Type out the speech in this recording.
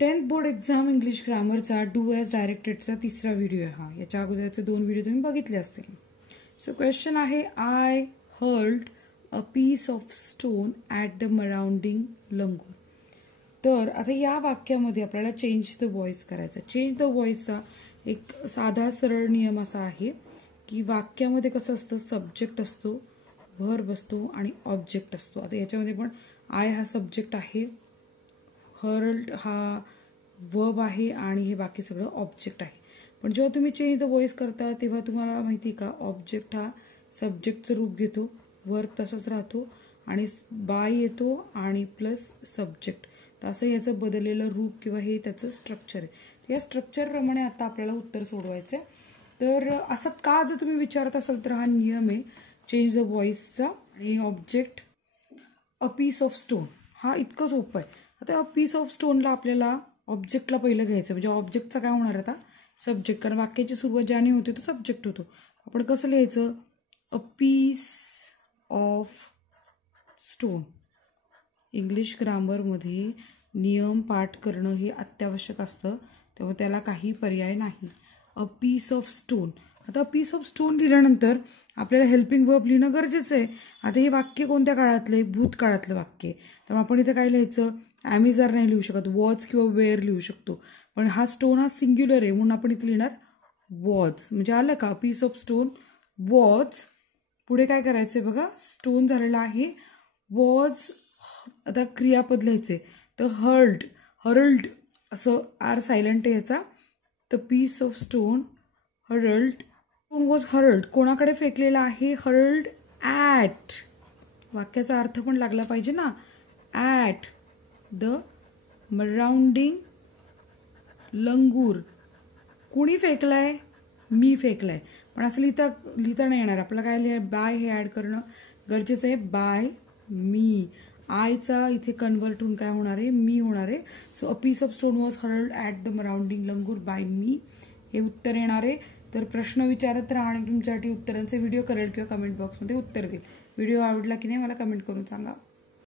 10th board exam English ग्रामरचा do as डायरेक्टेडचा तिसरा व्हिडिओ आहे हा. याच्या अगोदरचे 2 व्हिडिओ तुम्ही बघितले असतील. सो क्वेश्चन आहे, I hurled a piece of stone at the marauding langur. तर आता या वाक्यामध्ये आपल्याला चेंज द व्हॉइस करायचा. चेंज द व्हॉइसचा एक साधा सरळ नियम असा आहे की वाक्यामध्ये कसं असतं, सब्जेक्ट असतो, व्हर्ब असतो आणि ऑब्जेक्ट असतो. आता याच्यामध्ये पण आय हा सब्जेक्ट आहे, हर्ल्ड हा वर्ब आहे आणि हे बाकी सगळं ऑब्जेक्ट आहे. पण जेव्हा तुम्ही चेंज द व्हॉइस करता तेव्हा तुम्हाला माहिती का, ऑब्जेक्ट हा सब्जेक्टचं रूप घेतो, वर्ब तसाच राहतो आणि बाय येतो आणि प्लस सब्जेक्ट. तर असं याचं बदललेलं रूप किंवा हे त्याचं स्ट्रक्चर आहे. या स्ट्रक्चरप्रमाणे आता आपल्याला उत्तर सोडवायचं आहे. तर असं का जर तुम्ही विचारत असाल तर हा नियम आहे चेंज द व्हॉइसचा. आणि object a piece of stone हा इतकं सोपं आहे. आता पीस ऑफ स्टोनला आपल्याला ऑब्जेक्टला पहिलं घ्यायचं, म्हणजे ऑब्जेक्टचा काय होणार आता, सब्जेक्ट. कारण वाक्याची सुरुवात ज्याने होते तो सब्जेक्ट होतो. आपण कसं लिहायचं, a piece of stone. English ग्रामरमध्ये नियम पाठ करणं हे अत्यावश्यक असतं, तेव्हा त्याला काही पर्याय नाही. A piece of stone. आता पीस ऑफ स्टोन लिहिल्यानंतर आपल्याला हेल्पिंग वर्ब लिहिणं गरजेचं आहे. आता हे वाक्य कोणत्या काळातलं आहे, भूतकाळातलं वाक्य आहे. त्यामुळे आपण इथं काय लिहायचं, ॲमेझार नाही लिहू शकत, वॉज किंवा वेअर लिहू शकतो. पण हा स्टोन हा सिंग्युलर आहे म्हणून आपण इथे लिहिणार वॉज. म्हणजे आलं का, पीस ऑफ स्टोन वॉज. पुढे काय करायचं आहे बघा, स्टोन झालेला आहे, वॉज. आता क्रियापद लिहायचे, तर हर्ल्ड, हर्ल्ड असं आर सायलेंट आहे याचा. तर piece of stone hurled, was hurled, कोणाकडे फेकलेला आहे, हर्ल्ड ॲट. वाक्याचा अर्थ पण लागला पाहिजे ना, ॲट द मराउंडिंग लंगूर. कुणी फेकलाय, मी फेकलाय. पण असं लिहिता नाही येणार आपल्याला. काय बाय हे ॲड करणं गरजेचं आहे, बाय मी. आयचा इथे कन्वर्ट होऊन काय होणार आहे, मी होणार आहे. So a piece of stone was hurled at the marauding langur by me, हे उत्तर येणार आहे. तर प्रश्न विचारत राहा आणि तुमच्यासाठी उत्तरांचे व्हिडिओ करेल किंवा कमेंट बॉक्समध्ये उत्तर देईल. व्हिडिओ आवडला की नाही मला कमेंट करून सांगा.